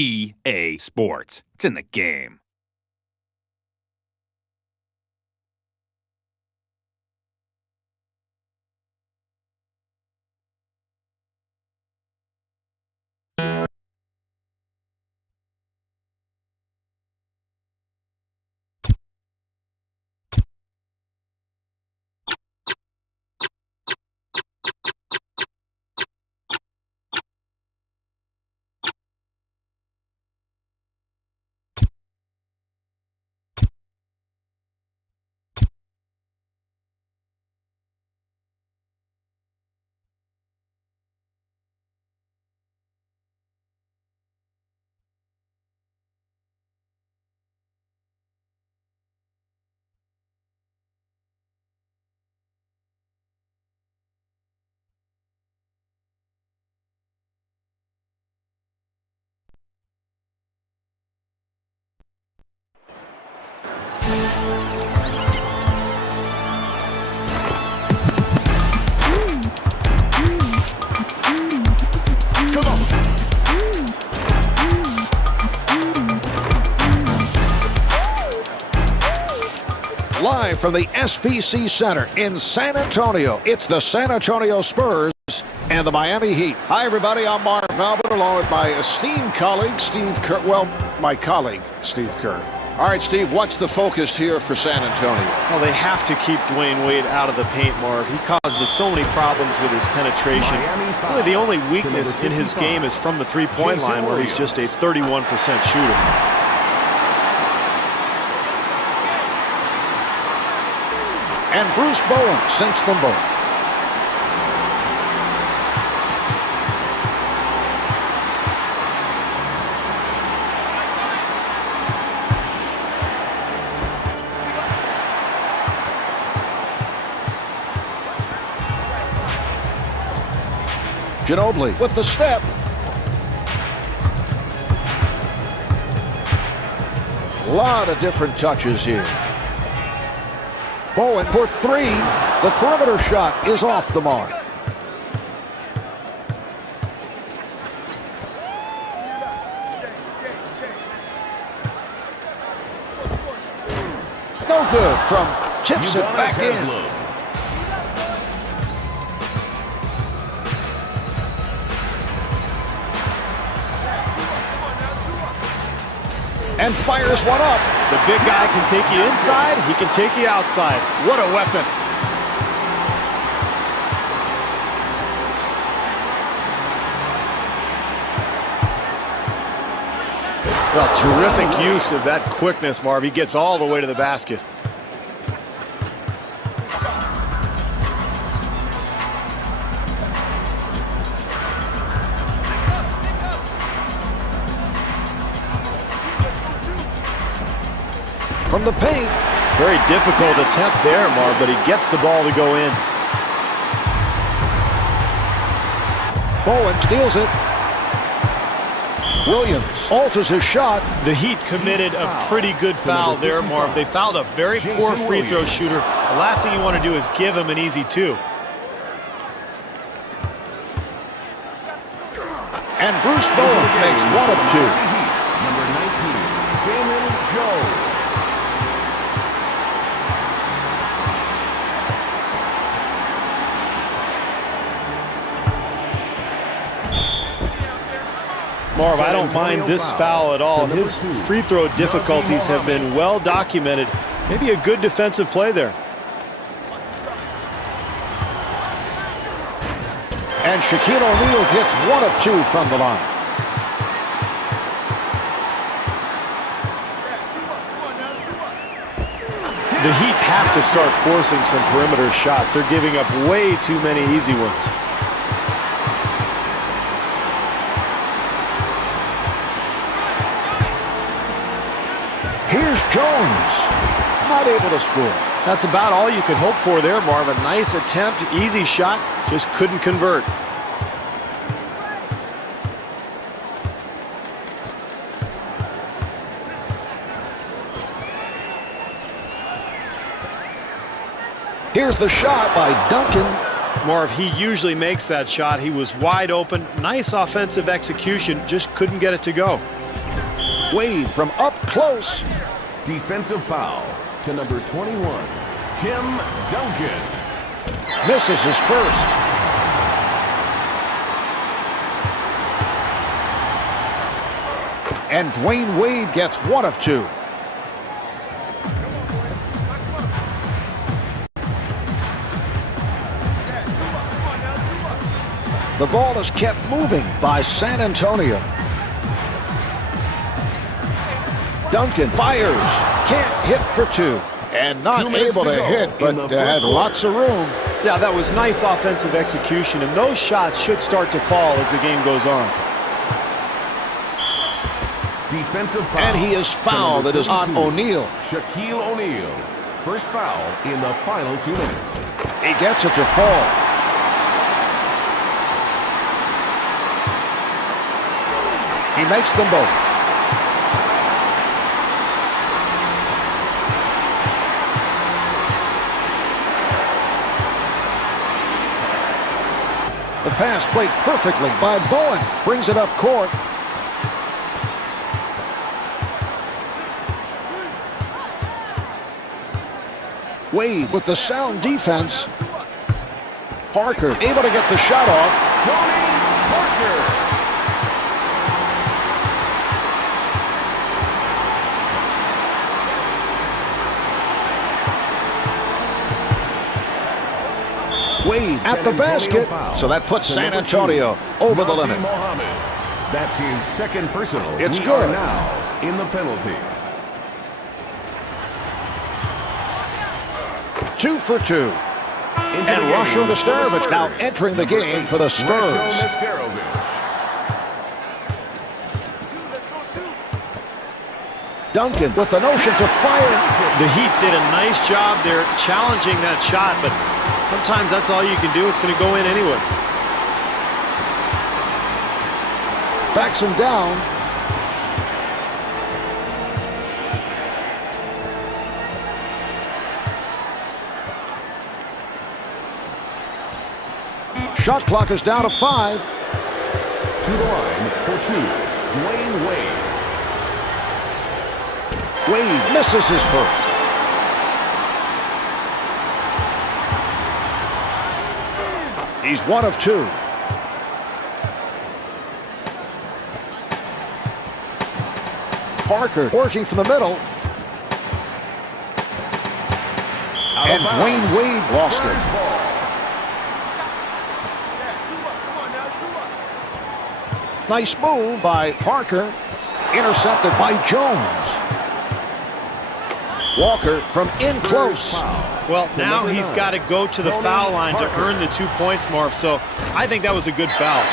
EA Sports. It's in the game. Live from the SBC Center in San Antonio, it's the San Antonio Spurs and the Miami Heat. Hi, everybody. I'm Marv Albert, along with my esteemed colleague, Steve Kerr. Well, my colleague, Steve Kerr. All right, Steve, what's the focus here for San Antonio? Well, they have to keep Dwayne Wade out of the paint, Marv. He causes so many problems with his penetration. Really, the only weakness in his game is from the three-point line, where he's just a 31% shooter. And Bruce Bowen sinks them both. Ginobili with the step. A lot of different touches here. Bowen for three. The perimeter shot is off the mark. No good from tips it back in. And fires one up. The big guy can take you inside, he can take you outside. What a weapon. Well, terrific use of that quickness, Marv. He gets all the way to the basket. From the paint. Very difficult attempt there, Marv, but he gets the ball to go in. Bowen steals it. Williams alters his shot. The Heat committed a pretty good foul there, Marv. They fouled a very poor free throw shooter. The last thing you want to do is give him an easy two. And Bruce Bowen makes one of two. Number 19, Damon Jones. Marv, I don't mind this foul at all. His free throw difficulties have been well documented. Maybe a good defensive play there. And Shaquille O'Neal gets one of two from the line. The Heat have to start forcing some perimeter shots. They're giving up way too many easy ones. Here's Jones. Not able to score. That's about all you could hope for there, Marv. A nice attempt, easy shot, just couldn't convert. Here's the shot by Duncan. Marv, he usually makes that shot. He was wide open. Nice offensive execution, just couldn't get it to go. Wade from up close. Defensive foul to number 21, Tim Duncan. Misses his first. And Dwayne Wade gets one of two. The ball is kept moving by San Antonio. Duncan fires. Can't hit for two. And not able to hit, but had lots of room. Yeah, that was nice offensive execution, and those shots should start to fall as the game goes on. Defensive foul. And he is fouled. It is on O'Neal. Shaquille O'Neal. First foul in the final 2 minutes. He gets it to fall. He makes them both. The pass played perfectly by Bowen. Brings it up court. Wade with the sound defense. Parker able to get the shot off. Tony Parker. Wade at the basket. So that puts San Antonio over the limit. That's his second personal. It's We good. are now in the penalty. 2 for 2. And Rusho Nesterovic now entering the game for the Spurs. Duncan with the notion to fire. The Heat did a nice job there challenging that shot, but sometimes that's all you can do. It's going to go in anyway. Backs him down. Shot clock is down to 5. To the line for 2, Dwayne Wade. Wade misses his first. He's 1 of 2. Parker working from the middle. And Dwayne Wade lost it. Nice move by Parker. Intercepted by Jones. Walker from in close. Well, now he's got to go to the foul line to earn the 2 points, Marv. So I think that was a good foul.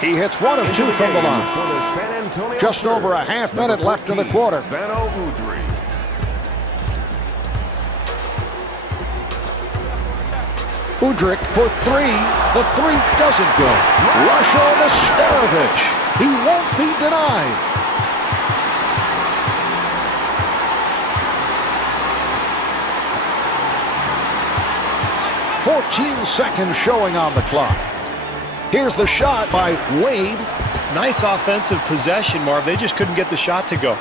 He hits 1 of 2 from the line. Just over a half minute left in the quarter. Udrih for 3. The 3 doesn't go. Rusho Nesterovic. He won't be denied. "14 seconds showing on the clock. Here's the shot by Wade. Nice offensive possession, Marv. They just couldn't get the shot to go.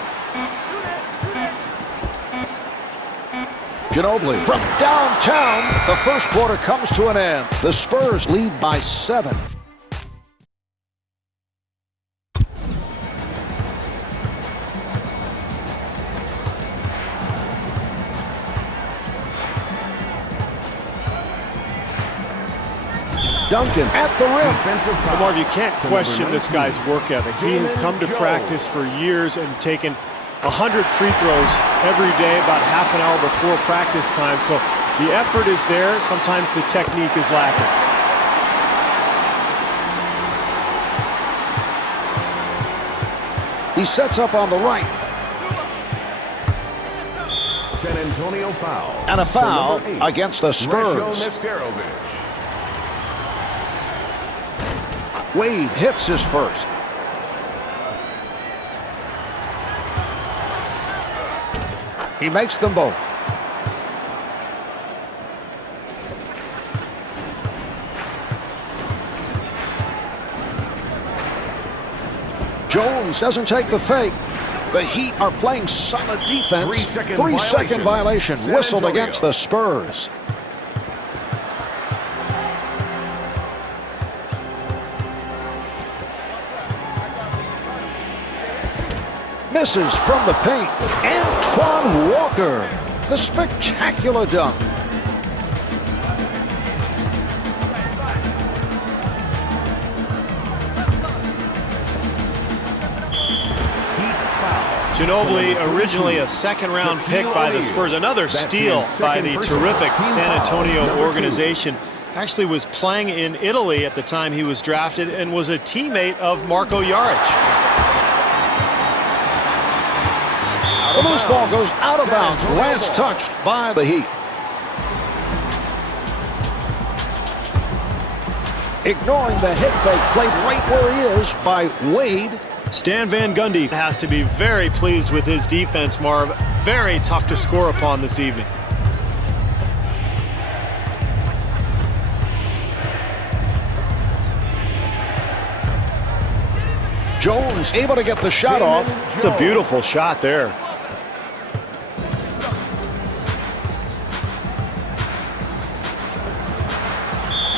Ginobili from downtown. The first quarter comes to an end. The Spurs lead by 7. Duncan at the rim. Well, Marv, you can't question this guy's work ethic. He has come to practice for years and taken 100 free throws every day, about half an hour before practice time. So the effort is there. Sometimes the technique is lacking. He sets up on the right. San Antonio foul. And a foul against the Spurs. Wade hits his first. He makes them both. Jones doesn't take the fake. The Heat are playing solid defense. 3-second violation whistled against the Spurs. Misses from the paint. Antoine Walker, the spectacular dunk. Ginobili, originally a second-round pick by the Spurs. Another steal by the terrific San Antonio organization. Actually was playing in Italy at the time he was drafted and was a teammate of Marco Jaric. The loose ball goes out of bounds. Last touched by the Heat. Ignoring the hit fake, played right where he is by Wade. Stan Van Gundy has to be very pleased with his defense, Marv. Very tough to score upon this evening. Jones able to get the shot off. It's a beautiful shot there.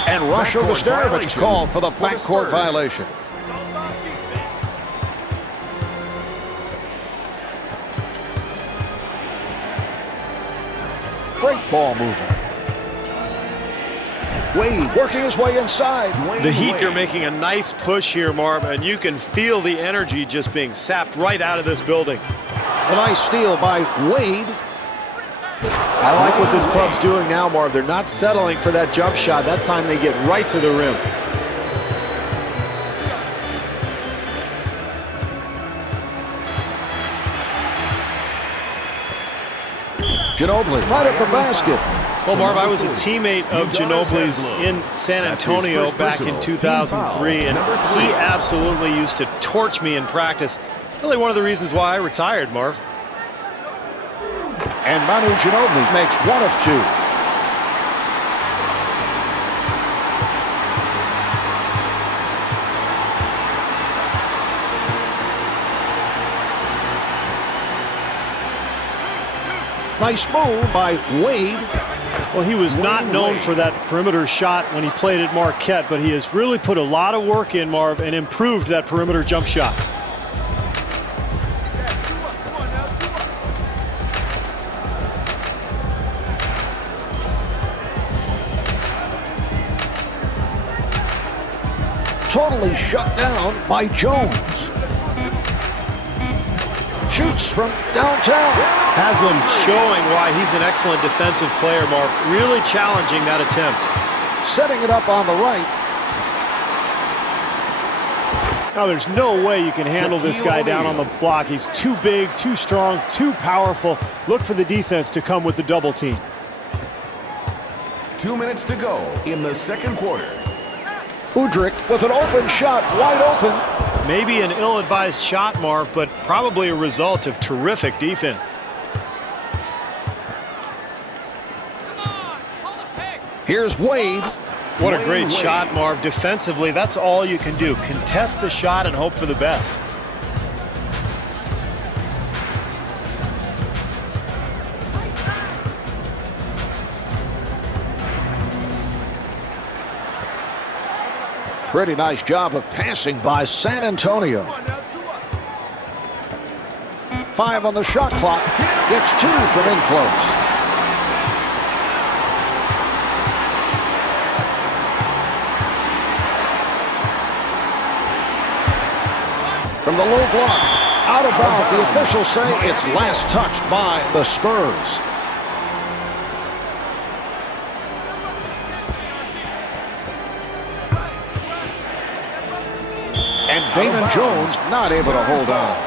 And Rusho Gustarovich is called for the backcourt violation. Great ball movement. Wade working his way inside. The Heat are making a nice push here, Marv, and you can feel the energy just being sapped right out of this building. A nice steal by Wade. I like what this club's doing now, Marv. They're not settling for that jump shot. That time they get right to the rim. Ginobili right at the basket. Well, Marv, I was a teammate of Ginobili's in San Antonio back in 2003, and he absolutely used to torch me in practice. Really one of the reasons why I retired, Marv. And Manu Ginobili makes one of two. Nice move by Wade. Well, he was not known for that perimeter shot when he played at Marquette, but he has really put a lot of work in, Marv, and improved that perimeter jump shot. Totally shut down by Jones. Shoots from downtown. Haslam showing why he's an excellent defensive player, Marv. Really challenging that attempt. Setting it up on the right. Now, there's no way you can handle this guy down on the block. He's too big, too strong, too powerful. Look for the defense to come with the double team. 2 minutes to go in the second quarter. Udrich with an open shot, wide open. Maybe an ill-advised shot, Marv, but probably a result of terrific defense. Here's Wade. What a great shot, Marv. Defensively, that's all you can do. Contest the shot and hope for the best. Pretty nice job of passing by San Antonio. 5 on the shot clock. Gets 2 from in close. From the low block. Out of bounds. The officials say it's last touched by the Spurs. And Damon Jones not able to hold on.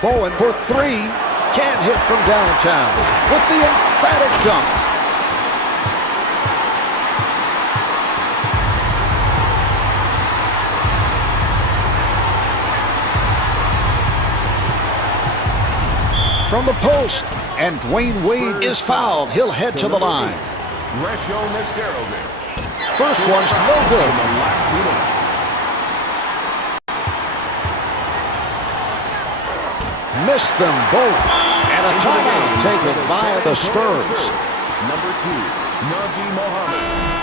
Bowen for 3. Can't hit from downtown with the emphatic dunk. from the post. And Dwayne Wade is fouled. He'll head to the line. First one's no good. Missed them both. And a timeout taken by the Spurs. Number 2, Nazi Mohammed.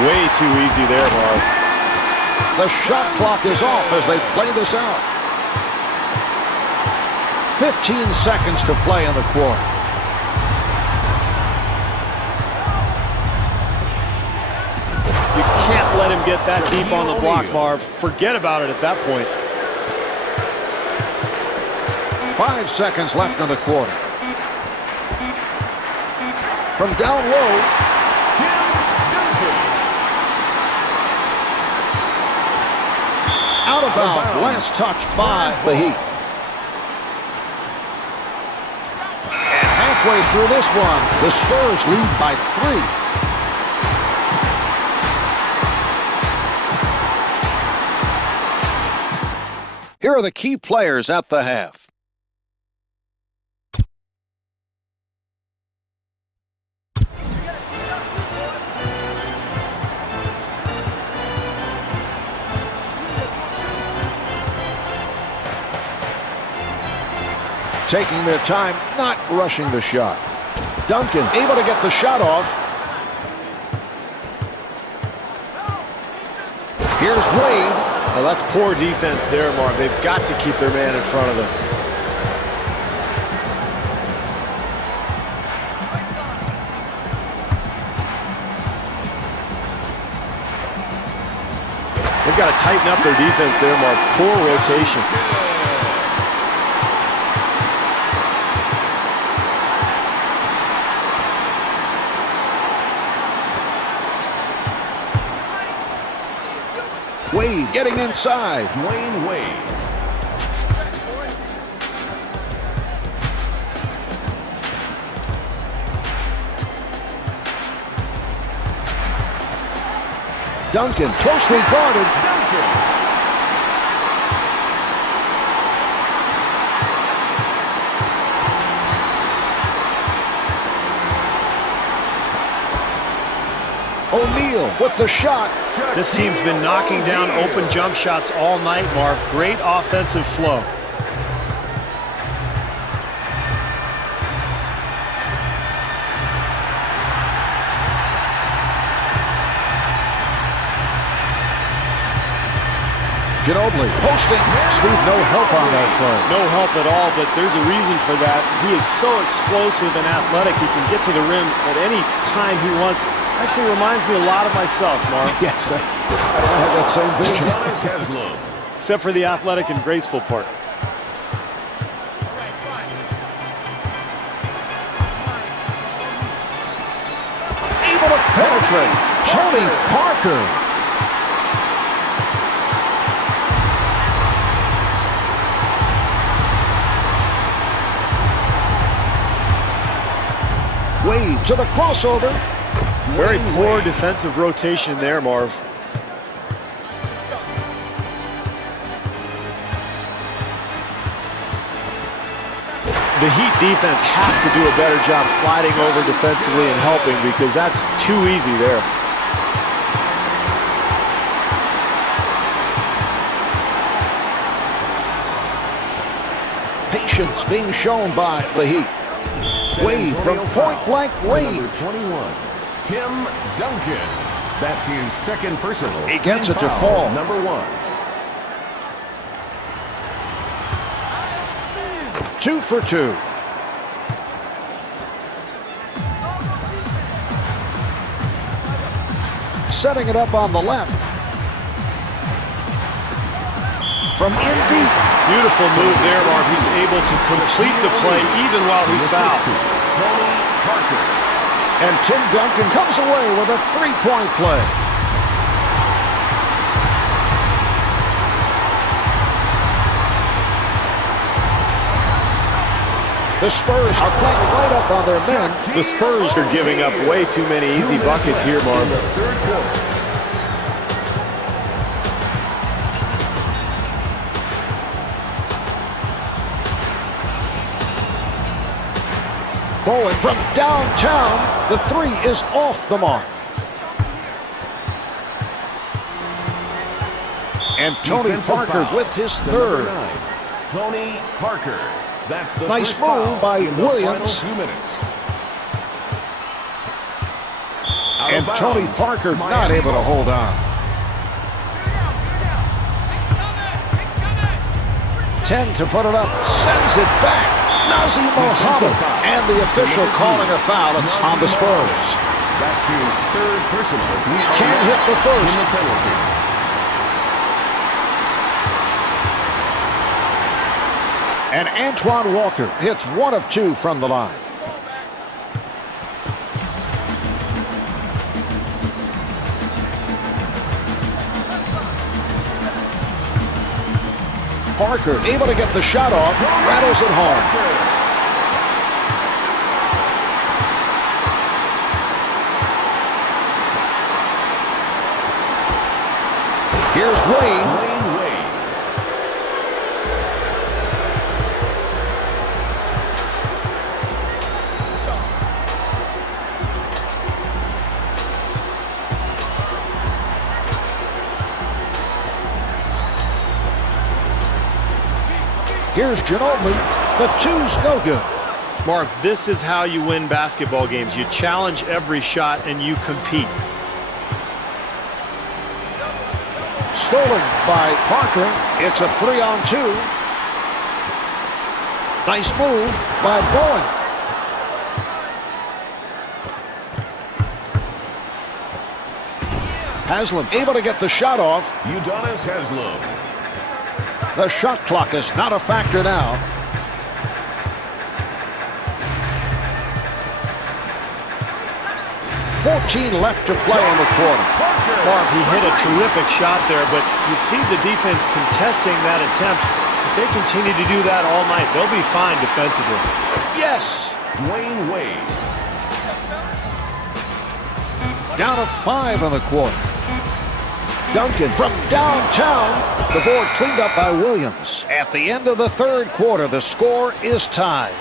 Way too easy there, Marv. The shot clock is off as they play this out. 15 seconds to play in the quarter. You can't let him get that deep on the block, Marv. Forget about it at that point. 5 seconds left in the quarter. From down low. Out of bounds. Last touch by the Heat. And halfway through this one, the Spurs lead by 3. Here are the key players at the half. Taking their time, not rushing the shot. Duncan able to get the shot off. Here's Wade. Well, that's poor defense there, Marv. They've got to keep their man in front of them. They've got to tighten up their defense there, Marv. Poor rotation. Wade getting inside. Dwayne Wade. Duncan closely guarded. O'Neal with the shot. This team's been knocking down open jump shots all night, Marv. Great offensive flow. Ginobili posting. Steve, no help on that play. No help at all, but there's a reason for that. He is so explosive and athletic. He can get to the rim at any time he wants. Actually reminds me a lot of myself, Mark. Yes, I had that same vision. Except for the athletic and graceful part. Able to penetrate. Tony Parker. Wade to the crossover. Very poor defensive rotation there, Marv. The Heat defense has to do a better job sliding over defensively and helping because that's too easy there. Patience being shown by the Heat. Wade from point-blank range. Number 21, Tim Duncan. That's his second personal. He gets it to fall. Number 1. 2 for 2. Setting it up on the left. From in deep. Beautiful move there, Marv. He's able to complete the play even while he's fouled. Tony Parker. And Tim Duncan comes away with a three-point play. The Spurs are playing right up on their men. The Spurs are giving up way too many easy buckets here, Marv. Third quarter. Bowen from downtown. The three is off the mark. And Tony Defensive Parker foul. with his The number third. 9, Tony Parker. That's the Nice first move foul by in the Williams. final 2 minutes. Out And of Tony bounds. Parker not Miami able to ball. hold on. 10 to put it up. Sends it back. Nazim Mohammed. And the official calling a foul. It's on the Spurs. That's his third personal. Can't hit the first. In the penalty. And Antoine Walker hits 1 of 2 from the line. Parker able to get the shot off, rattles it home. Here's Wade. Dwayne Wade. Here's Ginobili. The two's no good. Marv, this is how you win basketball games. You challenge every shot and you compete. Stolen by Parker. It's a 3-on-2. Nice move by Bowen. Haslam able to get the shot off. Udonis Haslem. The shot clock is not a factor now. .14 left to play in the quarter. Marv, he hit a terrific shot there, but you see the defense contesting that attempt. If they continue to do that all night, they'll be fine defensively. Yes. Dwayne Wade. Down to 5 in the quarter. Duncan from downtown. The board cleaned up by Williams. At the end of the third quarter, the score is tied.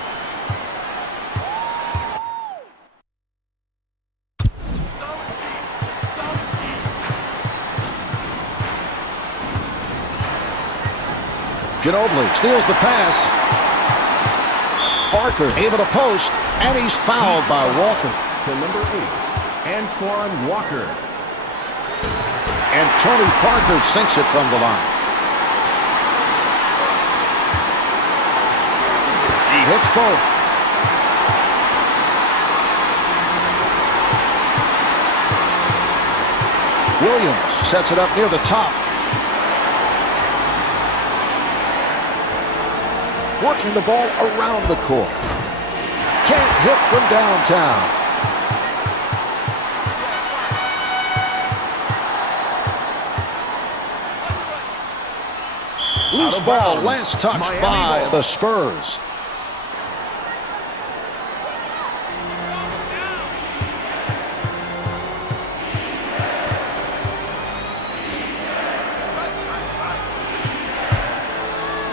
Ginobili steals the pass. Parker able to post, and he's fouled by Walker. To number 8, Antoine Walker. And Tony Parker sinks it from the line. He hits both. Williams sets it up near the top. Working the ball around the court. Can't hit from downtown. Loose ball, last touch by the Spurs.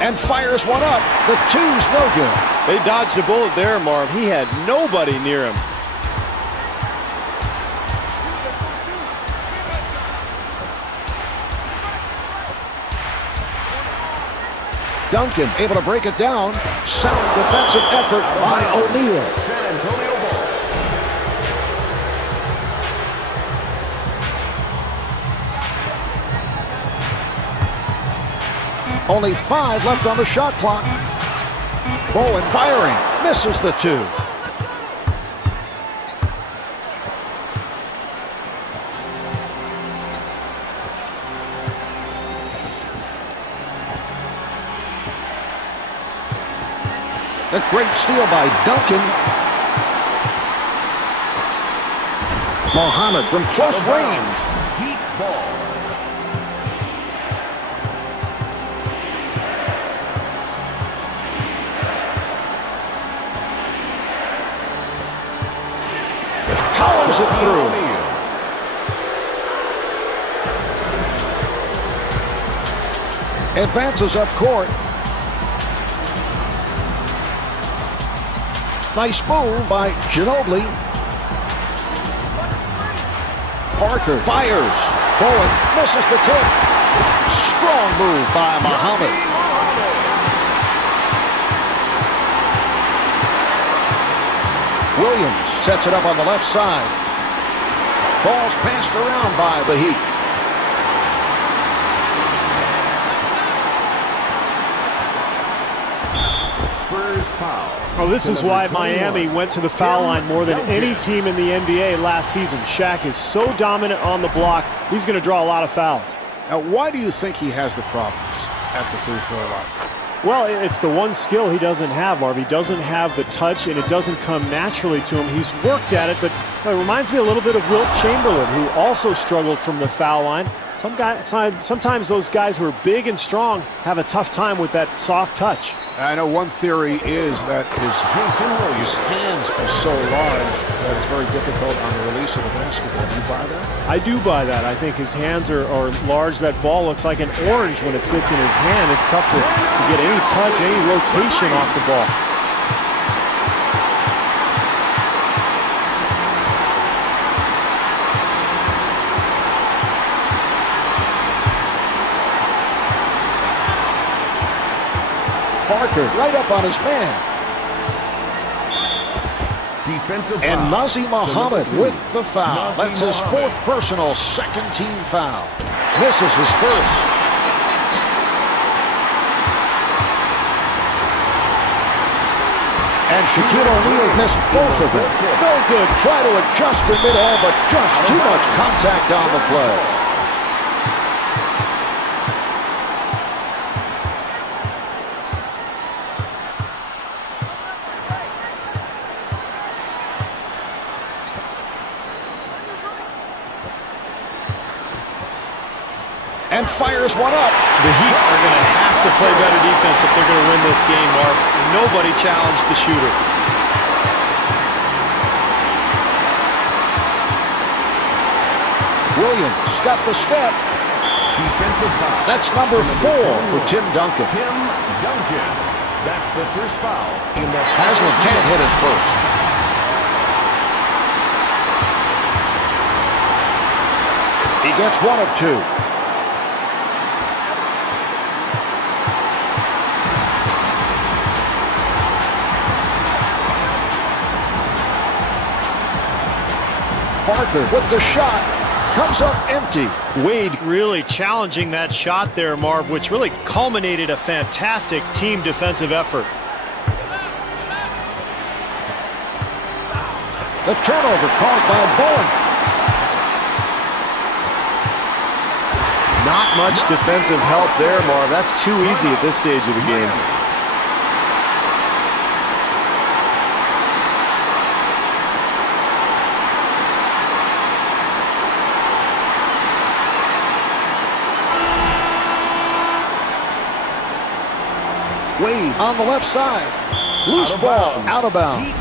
And fires one up. The two's no good. They dodged a bullet there, Marv. He had nobody near him. Duncan able to break it down. Sound defensive effort by O'Neal. San Antonio ball. Only 5 left on the shot clock. Bowen firing. Misses the 2. A great steal by Duncan. Mohammed from close range. Heat ball. Advances up court. Nice move by Ginobili. Parker fires. Bowen misses the tip. Strong move by Muhammad. Williams sets it up on the left side. Ball's passed around by the Heat. Spurs foul. Well, this is why Miami went to the foul line more than any team in the NBA last season. Shaq is so dominant on the block, he's going to draw a lot of fouls. Now, why do you think he has the problems at the free throw line? Well, it's the one skill he doesn't have, Marv. He doesn't have the touch, and it doesn't come naturally to him. He's worked at it, but it reminds me a little bit of Wilt Chamberlain, who also struggled from the foul line. Sometimes those guys who are big and strong have a tough time with that soft touch. I know one theory is that his hands are so large that it's very difficult on the release of the basketball. Do you buy that? I do buy that. I think his hands are large. That ball looks like an orange when it sits in his hand. It's tough to get any touch, any rotation off the ball. Parker right up on his man. Defensive And foul. Nazim Muhammad with the foul. Nazim That's his Muhammad. fourth personal, second team foul. Misses his first. And Shaquille O'Neal missed both of them. No good. Try to adjust in midair, but just too much contact on the play. And fires one up. The Heat are going to have to play better defense if they're going to win this game, Mark. Nobody challenged the shooter. Williams got the step. Defensive foul. That's number 4 for Tim Duncan. Tim Duncan. That's the first foul in the Haslam can't hit his first. He gets 1 of 2. Parker with the shot. Comes up empty. Wade really challenging that shot there, Marv, which really culminated a fantastic team defensive effort. The turnover caused by Bowen. Not much defensive help there, Marv. That's too easy at this stage of the game. Wade on the left side. Loose ball, out of bounds.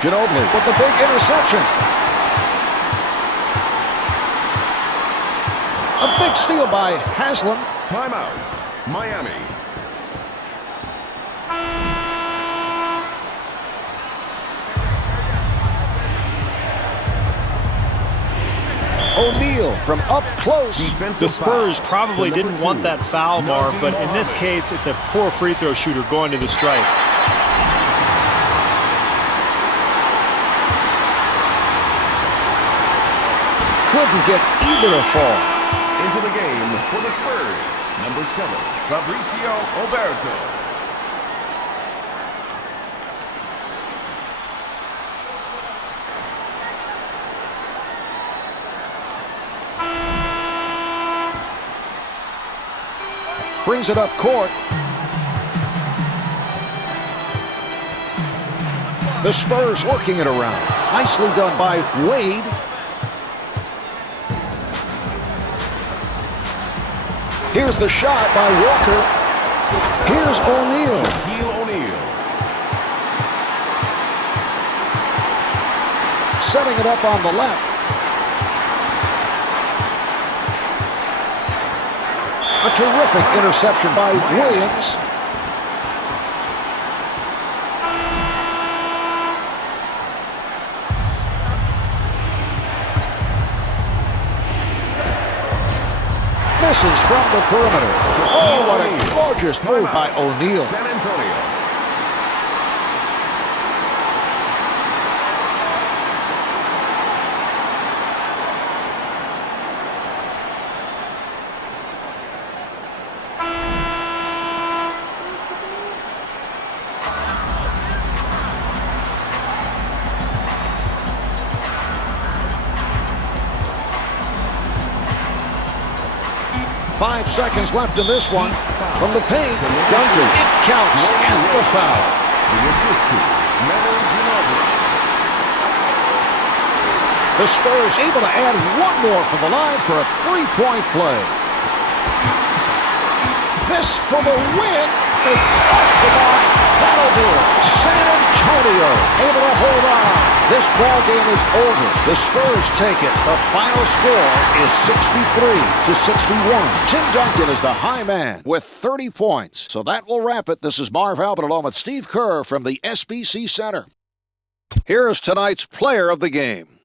Ginobili with the big interception. A big steal by Haslam. Timeout. Miami. O'Neal from up close. The Spurs probably didn't want that foul, Marv, but in this case, it's a poor free throw shooter going to the strike. Couldn't get either to fall. Into the game for the Spurs. Number 7, Fabricio Oberto. Brings it up court. The Spurs working it around. Nicely done by Wade. Here's the shot by Walker. Here's O'Neal. Shaquille O'Neal. Setting it up on the left. A terrific interception by Williams. Misses from the perimeter. Oh, what a gorgeous move by O'Neal. San Antonio. Five seconds left in this one. From the paint, Duncan. It counts, and the foul. The assist to Manu Ginobili. The Spurs able to add one more from the line for a three-point play. This for the win. It's off the mark. That'll do it. San Antonio able to hold on. This ball game is over. The Spurs take it. The final score is 63-61. Tim Duncan is the high man with 30 points. So that will wrap it. This is Marv Albert along with Steve Kerr from the SBC Center. Here is tonight's player of the game.